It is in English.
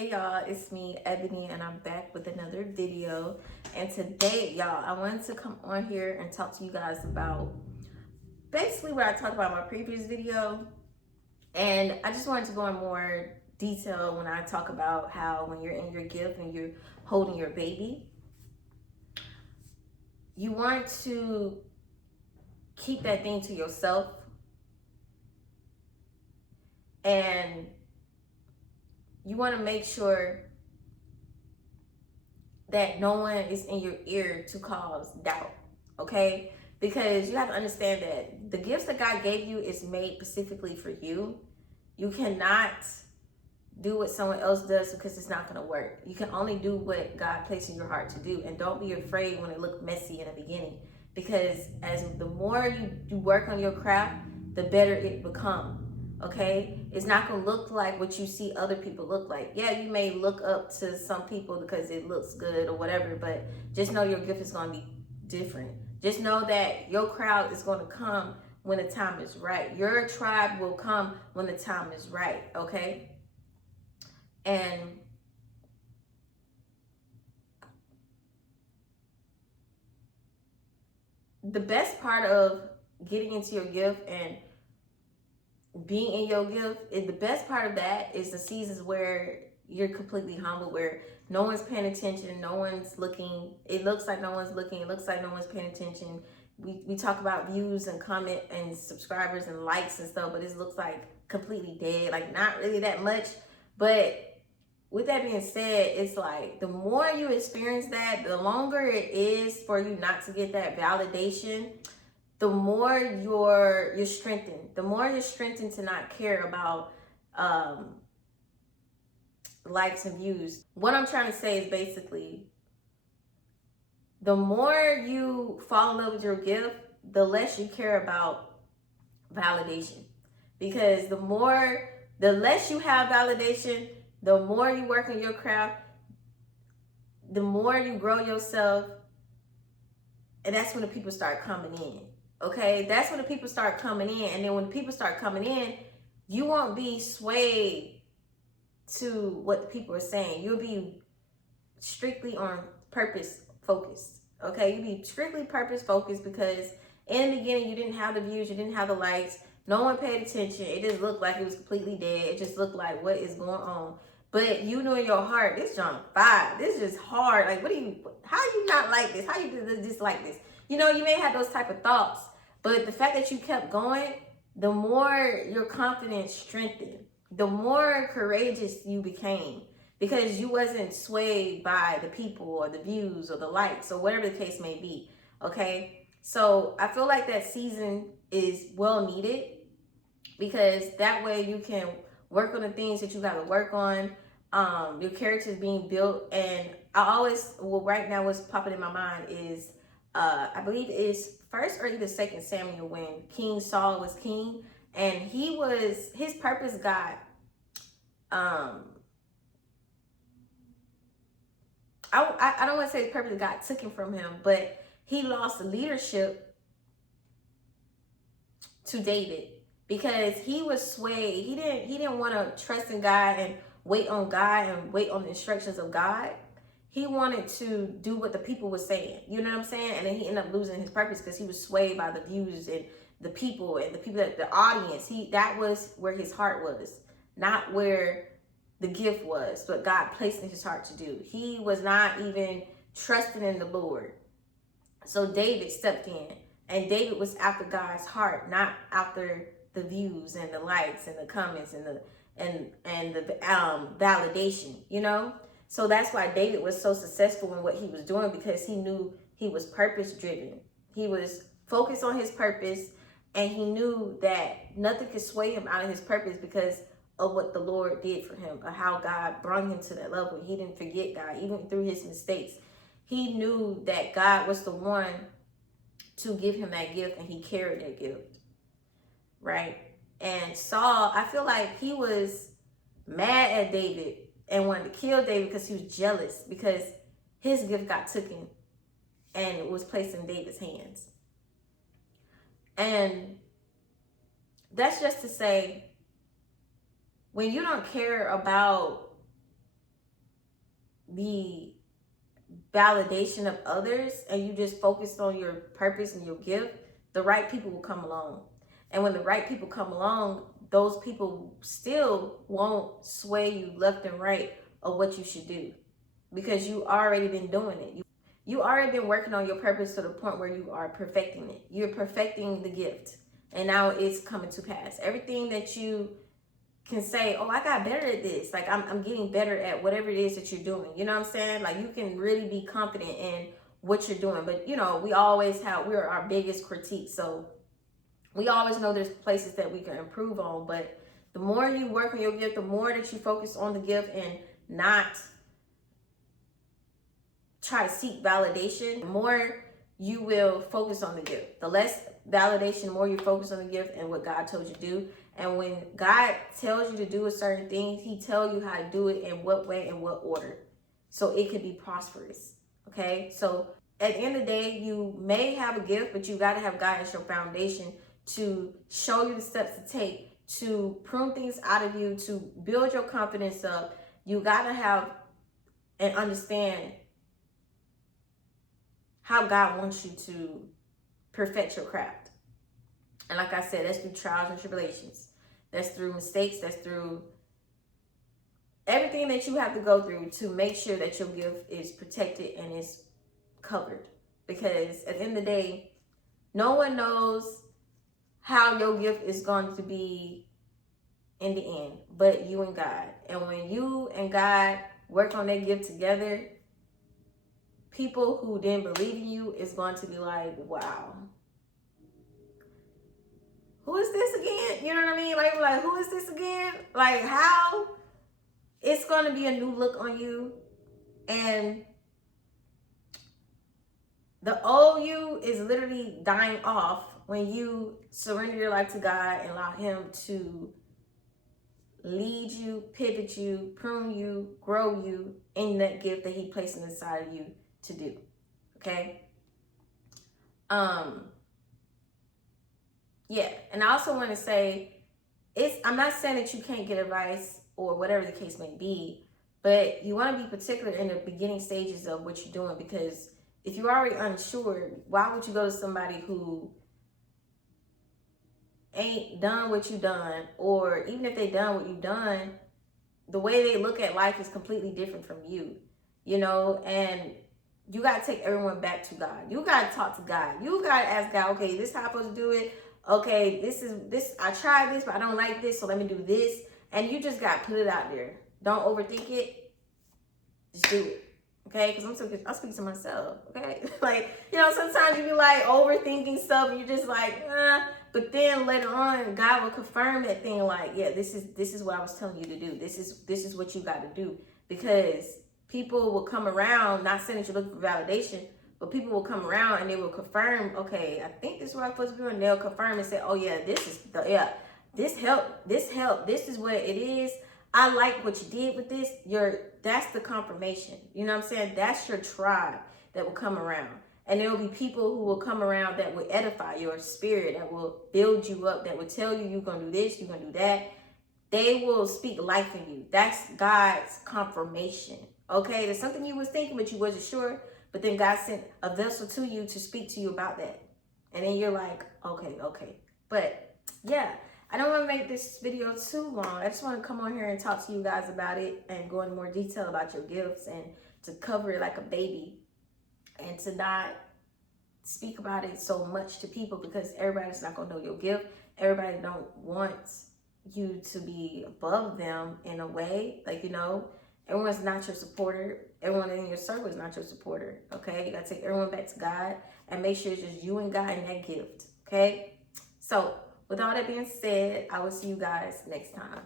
Hey y'all, it's me, Ebony, and I'm back with another video. And today, y'all, I wanted to come on here and talk to you guys about basically what I talked about in my previous video. And I just wanted to go in more detail when I talk about how when you're in your gift and you're holding your baby, you want to keep that thing to yourself and you want to make sure that no one is in your ear to cause doubt, okay? Because you have to understand that the gifts that God gave you is made specifically for you. You cannot do what someone else does because it's not going to work. You can only do what God placed in your heart to do, and don't be afraid when it looks messy in the beginning, because as the more you work on your craft, the better it becomes. Okay, it's not gonna look like what you see other people look like. Yeah, you may look up to some people because it looks good or whatever, but just know your gift is gonna be different. Just know that your crowd is gonna come when the time is right. Your tribe will come when the time is right. Okay, and the best part of getting into your gift and being in your gift, the best part of that is the seasons where you're completely humble, where no one's paying attention, no one's looking. It looks like no one's looking. It looks like no one's paying attention. We talk about views and comment and subscribers and likes and stuff, but it looks like completely dead, like not really that much. But with that being said, it's like the more you experience that, the longer it is for you not to get that validation, the more you're strengthened. The more you're strengthened to not care about likes and views. What I'm trying to say is basically, the more you fall in love with your gift, the less you care about validation. Because the less you have validation, the more you work on your craft, the more you grow yourself, and that's when the people start coming in. Okay, that's when the people start coming in. And then when the people start coming in, you won't be swayed to what the people are saying. You'll be strictly on purpose focused. Okay, you'll be strictly purpose focused, because in the beginning you didn't have the views, you didn't have the likes, no one paid attention. It just looked like it was completely dead. It just looked like, what is going on? But you knew in your heart, this John 5, this is hard. Like, how you not like this? How you dislike this? You know, you may have those type of thoughts, but the fact that you kept going, the more your confidence strengthened, the more courageous you became, because you wasn't swayed by the people or the views or the likes or whatever the case may be. Okay, so I feel like that season is well needed, because that way you can work on the things that you got to work on. Your character is being built. And right now what's popping in my mind is, I believe it's first or either second Samuel, when King Saul was king, and his purpose got, I don't want to say his purpose got taken from him, but he lost leadership to David, because he was swayed. He didn't want to trust in God and wait on God and wait on the instructions of God. He wanted to do what the people were saying. You know what I'm saying? And then he ended up losing his purpose because he was swayed by the views and the people that the audience. That was where his heart was, not where the gift was, but God placed in his heart to do. He was not even trusting in the Lord. So David stepped in, and David was after God's heart, not after the views and the likes and the comments and the validation, you know? So that's why David was so successful in what he was doing, because he knew he was purpose driven. He was focused on his purpose, and he knew that nothing could sway him out of his purpose because of what the Lord did for him, or how God brought him to that level. He didn't forget God, even through his mistakes. He knew that God was the one to give him that gift, and he carried that gift, right? And Saul, I feel like he was mad at David and wanted to kill David because he was jealous, because his gift got taken and it was placed in David's hands. And that's just to say, when you don't care about the validation of others and you just focus on your purpose and your gift, the right people will come along. And when the right people come along, those people still won't sway you left and right of what you should do, because you already been doing it. You already been working on your purpose to the point where you are perfecting it. You're perfecting the gift, and now it's coming to pass. Everything that you can say, oh, I got better at this. Like I'm getting better at whatever it is that you're doing. You know what I'm saying? Like you can really be confident in what you're doing. But you know, we're our biggest critique. So we always know there's places that we can improve on. But the more you work on your gift, the more that you focus on the gift and not try to seek validation, the more you will focus on the gift. The less validation, the more you focus on the gift and what God told you to do. And when God tells you to do a certain thing, he tells you how to do it, in what way, in what order, so it could be prosperous. Okay, so at the end of the day, you may have a gift, but you got to have God as your foundation to show you the steps to take to prune things out of you, to build your confidence up. You got to have and understand how God wants you to perfect your craft. And like I said, that's through trials and tribulations. That's through mistakes. That's through everything that you have to go through to make sure that your gift is protected and is covered. Because at the end of the day, no one knows how your gift is going to be in the end but you and God. And when you and God work on that gift together, people who didn't believe in you is going to be like, wow, who is this again? You know what I mean? Like, who is this again? Like, how? It's going to be a new look on you. And the old you is literally dying off when you surrender your life to God and allow him to lead you, pivot you, prune you, grow you in that gift that he placed inside of you to do. Okay? Yeah, and I also want to say, I'm not saying that you can't get advice or whatever the case may be, but you want to be particular in the beginning stages of what you're doing, because if you're already unsure, why would you go to somebody who ain't done what you done? Or even if they done what you done, the way they look at life is completely different from you, you know? And you got to take everyone back to God. You got to talk to God. You got to ask God, okay, this is how I'm supposed to do it. Okay, this, I tried this, but I don't like this, so let me do this. And you just got to put it out there. Don't overthink it. Just do it. Okay, because I'm speaking to myself. Okay, like, you know, sometimes you be like overthinking stuff, and you're just like, but then later on, God will confirm that thing. Like, yeah, this is what I was telling you to do. This is what you got to do, because people will come around, not saying that you're looking for validation, but people will come around and they will confirm. Okay, I think this is what I'm supposed to do, and they'll confirm and say, oh yeah, this helped. This is what it is. I like what you did with this. That's the confirmation. You know what I'm saying? That's your tribe that will come around. And there will be people who will come around that will edify your spirit, that will build you up, that will tell you you're going to do this, you're going to do that. They will speak life in you. That's God's confirmation. Okay? There's something you was thinking, but you wasn't sure. But then God sent a vessel to you to speak to you about that. And then you're like, okay. But yeah. I don't want to make this video too long. I just want to come on here and talk to you guys about it and go into more detail about your gifts and to cover it like a baby and to not speak about it so much to people, because everybody's not going to know your gift. Everybody don't want you to be above them in a way. Like, you know, everyone's not your supporter. Everyone in your circle is not your supporter. Okay? You got to take everyone back to God and make sure it's just you and God and that gift. Okay? So, with all that being said, I will see you guys next time.